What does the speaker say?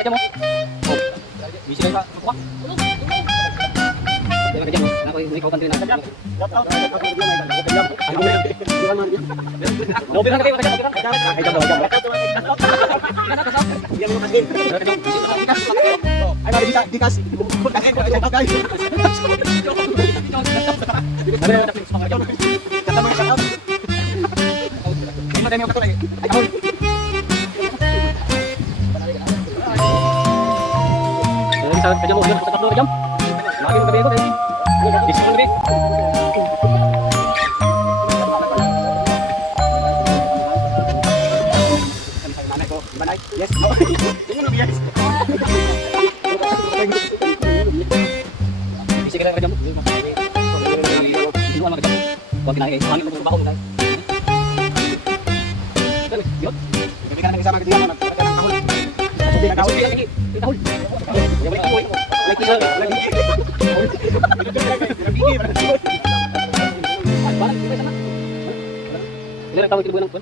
aja mo. Oh. Bisa ka kuha. Dala ka dyan. Ako may kautan din na. Lobi lang kayo, kayo lang. Ay jam daw, jam. Ay mari di kasi. Kata mo sa out. Ay madami ako lagi. Ay kahon. Sa kanya mo, sa tatlo jam. Lagi mo gabi ko eh. Bisip mo gabi. Yes. Ini no bias. Bisa kita kerja mu. Ini mana kerja? Kau kena ini, angin untuk bangun kan. Yuk. Kita kan sama kita mana? Kita kan tahun. Kita tahun lagi. Kita tahun. Ya boleh kau itu. Lagi lagi. Balik kita sana. Ini tahu itu bukan